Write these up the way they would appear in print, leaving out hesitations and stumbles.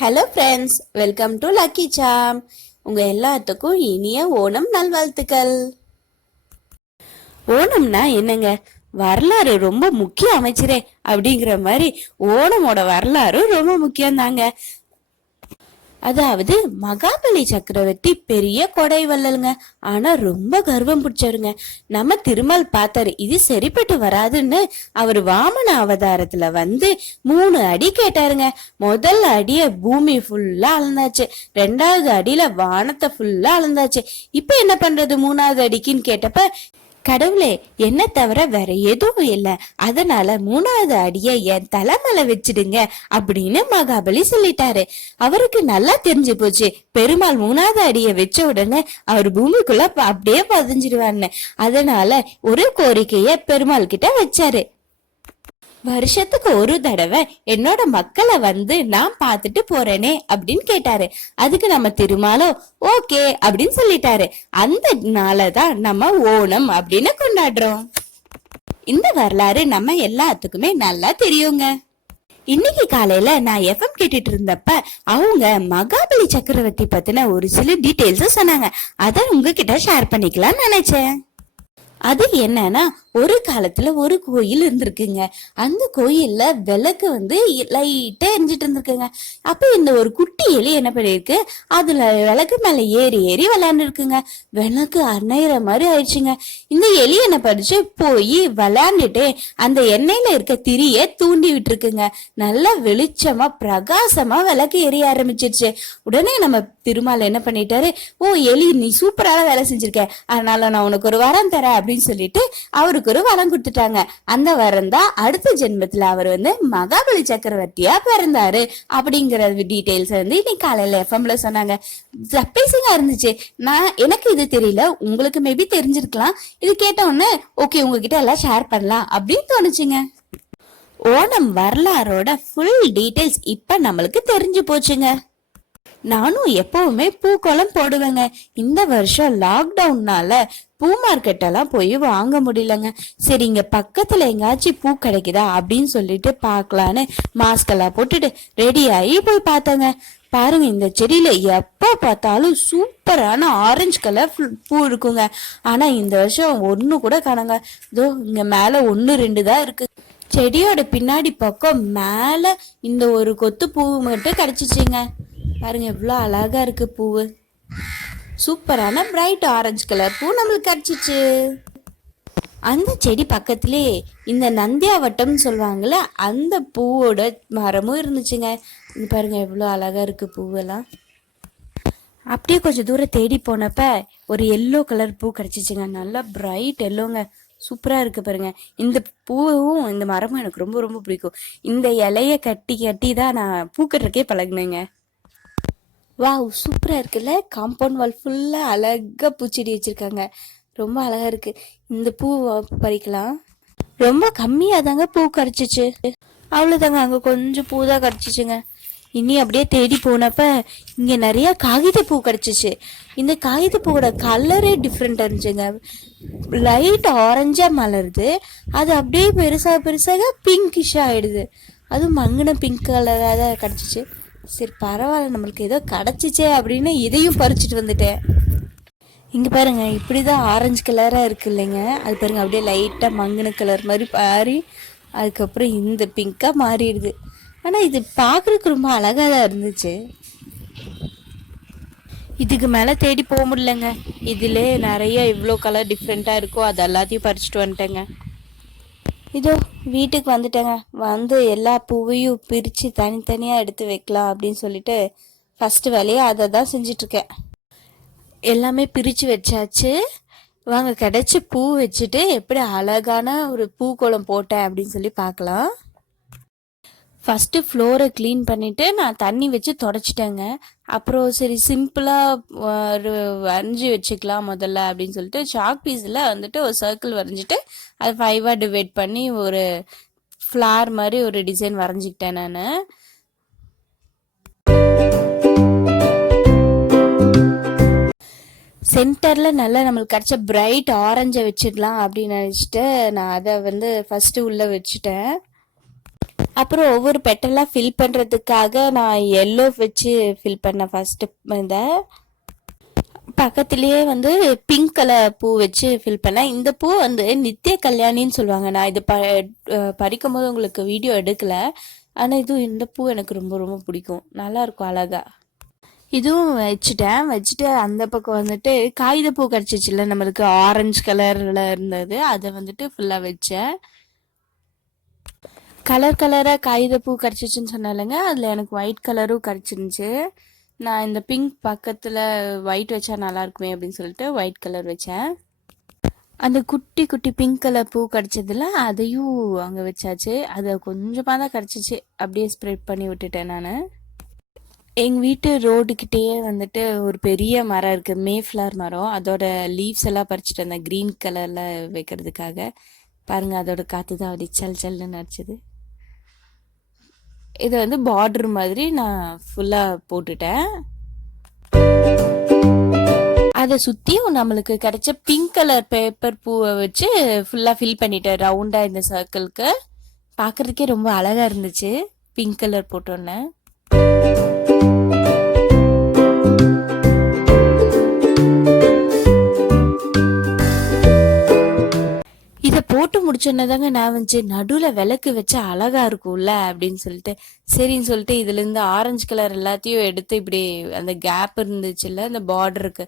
Hello friends, welcome to Lucky Sam. உங்கள் எல்லாத்துக்கும் இனிய ஓணம் நல்வாழ்த்துக்கள். ஓணம்னா என்னங்க, வரலாறு ரொம்ப முக்கிய அமைச்சரே அப்படிங்கிற மாதிரி ஓணமோட வரலாறு ரொம்ப முக்கியம் தாங்க. அதாவது மகாபலி சக்கரவர்த்தி பெரிய கொடை வள்ளலுங்க. ஆனா ரொம்ப கர்வம் பிடிச்சவருங்க. நம்ம திருமால் பார்த்தாரு, இது சரிப்பட்டு வராதுன்னு அவர் வாமன அவதாரத்துல வந்து 3 அடி கேட்டாருங்க. முதல் அடிய பூமி ஃபுல்லா அளந்தாச்சு, 2வது அடியில வானத்தை ஃபுல்லா அளந்தாச்சு. இப்ப என்ன பண்றது 3வது அடிக்குன்னு கேட்டப்ப, கடவுளே என்ன தவிர வேற எதுவும் இல்லை, அதனால 3வது அடிய என் தலைமையில வச்சிடுங்க அப்படின்னு மகாபலி சொல்லிட்டாரு. அவருக்கு நல்லா தெரிஞ்சு போச்சு, பெருமாள் 3வது அடிய வச்ச உடனே அவர் பூமிக்குள்ள அப்படியே பதிஞ்சிடுவான்னு. அதனால ஒரு கோரிக்கைய பெருமாள் கிட்ட வச்சாரு. வருஷத்துக்கு ஒரு தடவை என்னோட மக்களை வந்து நான் பார்த்துட்டு போறேனே அப்படின்னு கேட்டாரு. அதுக்கு நம்ம திருமாலும் ஓகே அப்படின்னு சொல்லிட்டாரு. அந்த நாளதான் நம்ம ஓணம் அப்படின்னு கொண்டாடுறோம். இந்த வரலாறு நம்ம எல்லாத்துக்குமே நல்லா தெரியுங்க. இன்னைக்கு காலையில நான் எஃப்எம் கேட்டுட்டு இருந்தப்ப அவங்க மகாபலி சக்கரவர்த்தி பத்தின ஒரு சில டீடைல்ஸ் சொன்னாங்க. அதை உங்ககிட்ட ஷேர் பண்ணிக்கலாம்னு நினைச்சேன். அது என்னன்னா, ஒரு காலத்துல ஒரு கோயில் இருந்திருக்குங்க. அந்த கோயில்ல விளக்கு வந்து லைட்டா எரிஞ்சிட்டு இருந்திருக்குங்க. அப்ப இந்த ஒரு குட்டி எலி என்ன பண்ணிருக்கு, அதுல விளக்கு மேல ஏறி ஏறி விளையாண்டு இருக்குங்க. விளக்கு அணையிற மாதிரி ஆயிடுச்சுங்க. இந்த எலி என்ன படிச்சு போய் விளையாண்டுட்டு அந்த எண்ணெயில இருக்க திரிய தூண்டி விட்டுருக்குங்க. நல்லா வெளிச்சமா பிரகாசமா விளக்கு எரிய ஆரம்பிச்சிருச்சு. உடனே நம்ம திருமால் என்ன பண்ணிட்டாரு, ஓ எலி நீ சூப்பராக வேலை செஞ்சிருக்க, அதனால நான் உனக்கு ஒரு வரம் தரேன் அப்படின்னு சொல்லிட்டு அவருக்கு ஒரு வரம் கொடுத்துட்டாங்க. அந்த வரம் தான் அடுத்த ஜென்மத்துல அவர் வந்து மகாபலி சக்கரவர்த்தியா பிறந்தாரு அப்படிங்கிற டீடைல்ஸ் வந்து இன்னைக்கு காலையில எஃப்எம்ல சொன்னாங்க. சர்ப்ரைசிங்கா இருந்துச்சு. எனக்கு இது தெரியல, உங்களுக்கு மேபி தெரிஞ்சிருக்கலாம். இது கேட்ட உடனே ஓகே உங்ககிட்ட எல்லாம் ஷேர் பண்ணலாம் அப்படின்னு தோணுச்சுங்க. ஓணம் வரலாறோட ஃபுல் டீடைல்ஸ் இப்ப நம்மளுக்கு தெரிஞ்சு போச்சுங்க. நானும் எப்பவுமே பூக்கோளம் போடுவேங்க. இந்த வருஷம் லாக்டவுன்னால பூ மார்க்கெட் எல்லாம் போய் வாங்க முடியலங்க. சரி இங்க பக்கத்துல எங்காச்சும் பூ கிடைக்குதா அப்படின்னு சொல்லிட்டு பாக்கலான்னு மாஸ்க் எல்லாம் போட்டுட்டு ரெடி ஆகி போய் பார்த்தேங்க. பாருங்க, இந்த செடியில எப்ப பார்த்தாலும் சூப்பரான ஆரஞ்சு கலர் பூ இருக்குங்க. ஆனா இந்த வருஷம் ஒண்ணு கூட காணுங்க. இதோ இங்க மேல 1-2 தான் இருக்கு. செடியோட பின்னாடி பக்கம் மேல இந்த ஒரு கொத்து பூ மட்டும் கிடைச்சிச்சுங்க. பாருங்க எவ்வளோ அழகா இருக்கு பூவு. சூப்பரான பிரைட் ஆரஞ்சு கலர் பூ நம்மளுக்கு கிடைச்சிச்சு. அந்த செடி பக்கத்திலே இந்த நந்தியாவட்டம்னு சொல்லுவாங்கல்ல, அந்த பூவோட மரமும் இருந்துச்சுங்க. பாருங்க எவ்வளோ அழகா இருக்கு பூவெல்லாம். அப்படியே கொஞ்சம் தூரம் தேடி போனப்ப ஒரு எல்லோ கலர் பூ கிடைச்சிச்சுங்க. நல்லா பிரைட் எல்லோங்க, சூப்பரா இருக்கு பாருங்க. இந்த பூவும் இந்த மரமும் எனக்கு ரொம்ப ரொம்ப பிடிக்கும். இந்த இலைய கட்டி கட்டி தான் நான் பூக்கட்டுறக்கே பழகினேங்க. வாவ், சூப்பரா இருக்குல்ல. காம்பவுண்ட் வால் ஃபுல்லா அழகா பூச்செடி வச்சிருக்காங்க. ரொம்ப அழகா இருக்கு. இந்த பூ பறிக்கலாம். ரொம்ப கம்மியா தாங்க பூ கிடைச்சிச்சு. அவ்வளவுதாங்க, அங்க கொஞ்சம் பூ தான் கிடைச்சிச்சுங்க. இனி அப்படியே தேடி போனப்ப இங்க நிறைய காகித பூ கிடைச்சிச்சு. இந்த காகித பூவோட கலரே டிஃப்ரெண்டா இருந்துச்சுங்க. லைட் ஆரஞ்சா மலருது, அது அப்படியே பெருசாக பெருசாக பிங்கிஷா ஆயிடுது. அதுவும் மங்கின பிங்க் கலராக தான் கிடைச்சிச்சு. சரி பரவாயில்ல, நம்மளுக்கு ஏதோ கிடைச்சிச்சே அப்படின்னு இதையும் பறிச்சுட்டு வந்துட்டேன். இங்கே பாருங்க, இப்படிதான் ஆரஞ்சு கலராக இருக்கு இல்லைங்க, அது பாருங்க அப்படியே லைட்டாக மங்கின கலர் மாதிரி மாறி அதுக்கப்புறம் இந்த பிங்காக மாறிடுது. ஆனால் இது பார்க்குறதுக்கு ரொம்ப அழகாக தான் இருந்துச்சு. இதுக்கு மேலே தேடி போக முடியலங்க. இதில் நிறைய இவ்வளோ கலர் டிஃப்ரெண்ட்டாக இருக்கோ அது எல்லாத்தையும் பறிச்சுட்டு வந்துட்டேங்க. இதோ வீட்டுக்கு வந்துட்டேங்க. வந்து எல்லா பூவையும் பிரித்து தனித்தனியாக எடுத்து வைக்கலாம் அப்படின்னு சொல்லிட்டு ஃபஸ்ட்டு வேலையாக அதை தான் செஞ்சிட்ருக்கேன். எல்லாமே பிரித்து வச்சாச்சு. வாங்க கிடச்சி பூ வச்சுட்டு எப்படி அழகான ஒரு பூக்கோளம் போட்டேன் அப்படின்னு சொல்லி பார்க்கலாம். ஃபஸ்ட்டு ஃப்ளோரை க்ளீன் பண்ணிவிட்டு நான் தண்ணி வச்சு தொடச்சிட்டேங்க. அப்புறம் சரி சிம்பிளாக ஒரு வரைஞ்சி வச்சுக்கலாம் முதல்ல அப்படின்னு சொல்லிட்டு சாக் பீஸில் வந்துட்டு ஒரு சர்க்கிள் வரைஞ்சிட்டு அது 5ஆக டிவைட் பண்ணி ஒரு ஃப்ளார் மாதிரி ஒரு டிசைன் வரைஞ்சிக்கிட்டேன் நான். சென்டரில் நல்லா நம்மளுக்கு கிடச்ச பிரைட் ஆரஞ்சை வச்சிடலாம் அப்படின்னு நினச்சிட்டு நான் அதை வந்து ஃபஸ்ட்டு உள்ளே வச்சுட்டேன். அப்புறம் ஒவ்வொரு பெட்டெல்லாம் ஃபில் பண்ணுறதுக்காக நான் எல்லோ வச்சு ஃபில் பண்ணேன் ஃபஸ்ட்டு. இந்த பக்கத்துலேயே வந்து பிங்க் கலர் பூ வச்சு ஃபில் பண்ணேன். இந்த பூ வந்து நித்திய கல்யாணின்னு சொல்லுவாங்க. நான் இது பறிக்கும் போது உங்களுக்கு வீடியோ எடுக்கல. ஆனால் இந்த பூ எனக்கு ரொம்ப ரொம்ப பிடிக்கும். நல்லா இருக்கும் அழகா. இதுவும் வச்சுட்டு அந்த பக்கம் வந்துட்டு காகித பூ கிடச்சிச்சுல நம்மளுக்கு ஆரஞ்சு கலரில் இருந்தது, அதை வந்துட்டு ஃபுல்லாக வச்சேன். கலர் கலராக காகித பூ கிடச்சிச்சின்னு சொன்னாலங்க, அதில் எனக்கு ஒயிட் கலரும் கிடச்சிருந்துச்சு. நான் இந்த பிங்க் பக்கத்தில் ஒயிட் வச்சா நல்லா இருக்குமே அப்படின்னு சொல்லிட்டு ஒயிட் கலர் வச்சேன். அந்த குட்டி குட்டி பிங்க் கலர் பூ கிடச்சதில் அதையும் அங்கே வச்சாச்சு. அது கொஞ்சமாக தான் கிடச்சிச்சு, அப்படியே ஸ்ப்ரெட் பண்ணி விட்டுட்டேன் நான். எங்கள் வீட்டு ரோடுக்கிட்டேயே வந்துட்டு ஒரு பெரிய மரம் இருக்குது, மேஃப்ளவர் மரம். அதோட லீவ்ஸ் எல்லாம் பறிச்சுட்டு வந்தேன் க்ரீன் கலரில் வைக்கிறதுக்காக. பாருங்கள், அதோட காற்று தான் அப்படி சல் சல்னு நடிச்சது. இதை வந்து பார்டர் மாதிரி நான் ஃபுல்லாக போட்டுட்டேன். அதை சுற்றியும் நம்மளுக்கு கிடைச்ச பிங்க் கலர் பேப்பர் பூவை வச்சு ஃபுல்லாக ஃபில் பண்ணிட்டேன் ரவுண்டாக இந்த சர்க்கிளுக்கு. பார்க்குறதுக்கே ரொம்ப அழகாக இருந்துச்சு பிங்க் கலர் போட்டோன்னே. இதை போட்டு முடிச்சோன்னதாங்க நான் வந்து நடுவில் விளக்கு வச்சா அழகா இருக்கும்ல அப்படின்னு சொல்லிட்டு, சரின்னு சொல்லிட்டு இதுலேருந்து ஆரஞ்சு கலர் எல்லாத்தையும் எடுத்து இப்படி அந்த கேப் இருந்துச்சுல்ல அந்த பார்டருக்கு,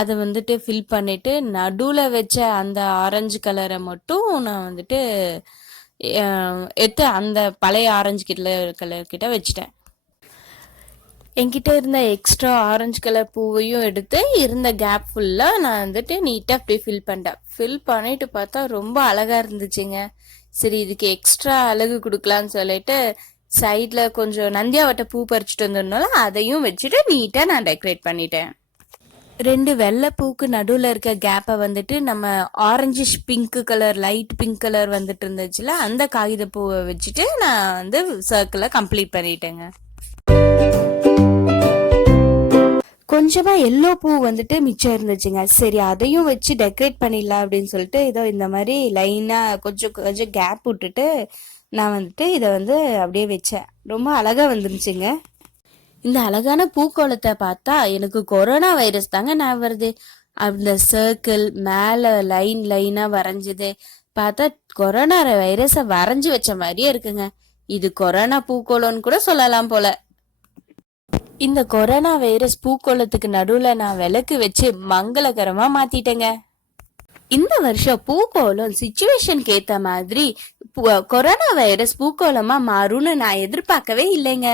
அதை வந்துட்டு ஃபில் பண்ணிட்டு நடுவில் வச்ச அந்த ஆரஞ்சு கலரை மட்டும் நான் வந்துட்டு எடுத்து அந்த பழைய ஆரஞ்சு கலர் கிட்ட வச்சுட்டேன். என்கிட்ட இருந்த எக்ஸ்ட்ரா ஆரஞ்சு கலர் பூவையும் எடுத்து இருந்த கேப் ஃபுல்லாக நான் வந்துட்டு நீட்டாக அப்படியே ஃபில் பண்ணிட்டேன். ஃபில் பண்ணிட்டு பார்த்தா ரொம்ப அழகாக இருந்துச்சுங்க. சரி, இதுக்கு எக்ஸ்ட்ரா அழகு கொடுக்கலான்னு சொல்லிட்டு சைடில் கொஞ்சம் நந்தியாவட்டை பூ பறிச்சுட்டு வந்ததுனால அதையும் வச்சுட்டு நீட்டாக நான் டெக்கரேட் பண்ணிட்டேன். 2 வெள்ளை பூக்கு நடுவில் இருக்க கேப்பை வந்துட்டு நம்ம orangish pink colour, light pink colour வந்துட்டு இருந்துச்சுல, அந்த காகித பூவை வச்சுட்டு நான் வந்து சர்க்கிளை கம்ப்ளீட் பண்ணிட்டேங்க. கொஞ்சமா எல்லோ பூ வந்துட்டு மிச்சம் இருந்துச்சுங்க. சரி, அதையும் வச்சு டெக்கரேட் பண்ணிடலாம் அப்படின்னு சொல்லிட்டு இதோ இந்த மாதிரி லைனா கொஞ்சம் கொஞ்சம் கேப் விட்டுட்டு நான் வந்துட்டு இதை வந்து அப்படியே வச்சேன். ரொம்ப அழகா வந்துருச்சுங்க. இந்த அழகான பூக்கோளத்தை பார்த்தா எனக்கு கொரோனா வைரஸ் தாங்க நான் வருது. அந்த சர்க்கிள் மேல லைன் லைனா வரைஞ்சது பார்த்தா கொரோனா வைரஸை வரைஞ்சி வச்ச மாதிரியே இருக்குங்க. இது கொரோனா பூக்கோளம்னு கூட சொல்லலாம் போல. இந்த கொரோனா வைரஸ் பூக்கோளத்துக்கு நடுவுல நான் விளக்கு வச்சு மங்களகரமா மாத்திட்டேங்க. இந்த வருஷம் பூக்கோளம் சிச்சுவேஷனுக்கு ஏத்த மாதிரி கொரோனா வைரஸ் பூக்கோளமா மாறும்னு நான் எதிர்பார்க்கவே இல்லைங்க.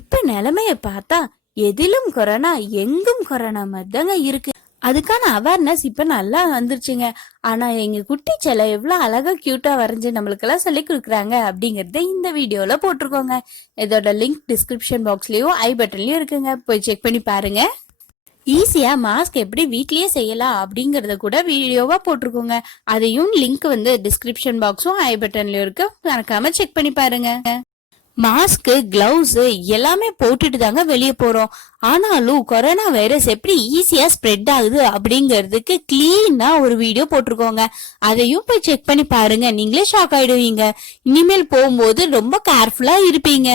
இப்ப நிலைமைய பார்த்தா எதிலும் கொரோனா எங்கும் கொரோனா மாதிரிதாங்க இருக்கு. அதுக்கான அவேர்னஸ் இப்ப நல்லா வந்துருச்சுங்க. ஆனா எங்க குட்டி செல்ல எவ்வளவு அழகா கியூட்டா வரைஞ்சு நம்மளுக்கு எல்லாம் சொல்லி கொடுக்குறாங்க அப்படிங்கறத இந்த வீடியோல போட்டிருக்கோங்க. இதோட லிங்க் டிஸ்கிரிப்ஷன் பாக்ஸ்லயும் ஐ பட்டன்லயும் இருக்குங்க, போய் செக் பண்ணி பாருங்க. ஈஸியா மாஸ்க் எப்படி வீட்லயே செய்யலாம் அப்படிங்கறத கூட வீடியோவா போட்டிருக்கோங்க. அதையும் லிங்க் வந்து டிஸ்கிரிப்ஷன் பாக்ஸும் ஐ பட்டன்லயும் இருக்கு, மறக்காம செக் பண்ணி பாருங்க. மாஸ்க், கிளவுஸ் எல்லாமே போட்டுட்டு தாங்க வெளியே போறோம். ஆனாலும் கொரோனா வைரஸ் எப்படி ஈஸியா ஸ்ப்ரெட் ஆகுது அப்படிங்கறதுக்கு கிளீனா ஒரு வீடியோ போட்டிருக்கோங்க. அதையும் போய் செக் பண்ணி பாருங்க, நீங்களே ஷாக் ஆயிடுவீங்க. இனிமேல் போகும்போது ரொம்ப கேர்ஃபுல்லா இருப்பீங்க.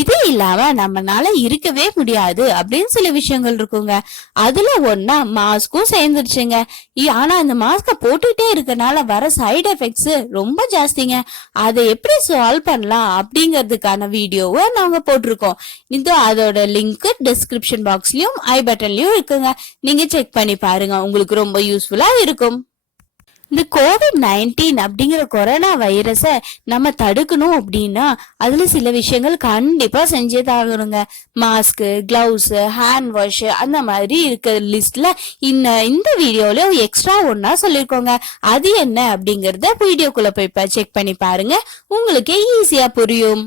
இது இல்லாம நம்மனால இருக்கவே முடியாது அப்படின்னு சில விஷயங்கள் இருக்குங்க. அதுல ஒன்னா மாஸ்கும் சேர்ந்துருச்சுங்க. ஆனா இந்த மாஸ்க போட்டுட்டே இருக்கனால வர சைடு எஃபெக்ட்ஸ் ரொம்ப ஜாஸ்திங்க. அதை எப்படி சால்வ் பண்ணலாம் அப்படிங்கறதுக்கான வீடியோவை நாங்க போட்டிருக்கோம். இது அதோட லிங்க் டிஸ்கிரிப்ஷன் பாக்ஸ்லயும் ஐ பட்டன்லயும் இருக்குங்க, நீங்க செக் பண்ணி பாருங்க, உங்களுக்கு ரொம்ப யூஸ்ஃபுல்லா இருக்கும். இந்த COVID-19 அப்படிங்கிற கொரோனா வைரஸை நம்ம தடுக்கணும் அப்படின்னா அதுல சில விஷயங்கள் கண்டிப்பா செஞ்சே தாகணுங்க. மாஸ்க், கிளவுஸ், ஹேண்ட் வாஷ் அந்த மாதிரி இருக்க லிஸ்ட்ல இந்த வீடியோல எக்ஸ்ட்ரா ஒன்னா சொல்லிருக்கோங்க. அது என்ன அப்படிங்கறத வீடியோக்குள்ள போய் செக் பண்ணி பாருங்க, உங்களுக்கே ஈஸியா புரியும்.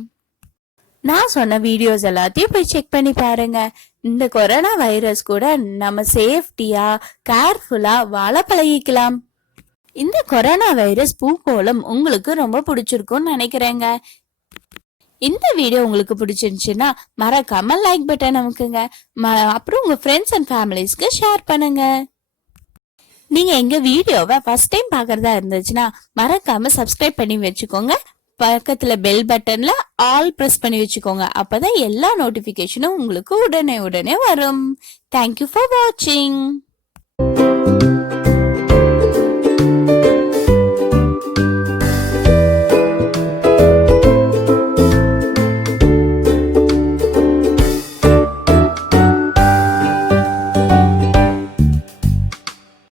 நான் சொன்ன வீடியோஸ் எல்லாத்தையும் போய் செக் பண்ணி பாருங்க. இந்த கொரோனா வைரஸ் கூட நம்ம சேஃப்டியா கேர்ஃபுல்லா வாழ பழகிக்கலாம். இந்த கொரோனா வைரஸ் பூக்கோளம் உங்களுக்கு ரொம்ப பிடிச்சிருக்கும்னு நினைக்கிறேங்க. இந்த வீடியோ உங்களுக்கு பிடிச்சிருந்துச்சுன்னா மறக்காம லைக் பட்டன் அமுக்குங்க. அப்புறம் உங்க ஃப்ரெண்ட்ஸ் அண்ட் ஃபேமிலிஸ்க்கு ஷேர் பண்ணுங்க. நீங்க எங்க வீடியோவை ஃபர்ஸ்ட் டைம் பாக்குறதா இருந்துச்சுன்னா மறக்காம சப்ஸ்கிரைப் பண்ணி வச்சுக்கோங்க. பக்கத்துல பெல் பட்டன்ல ஆல் பிரஸ் பண்ணி வச்சுக்கோங்க. அப்பதான் எல்லா நோட்டிபிகேஷனும் உங்களுக்கு உடனே உடனே வரும். தேங்க்யூ ஃபார் வாட்சிங்.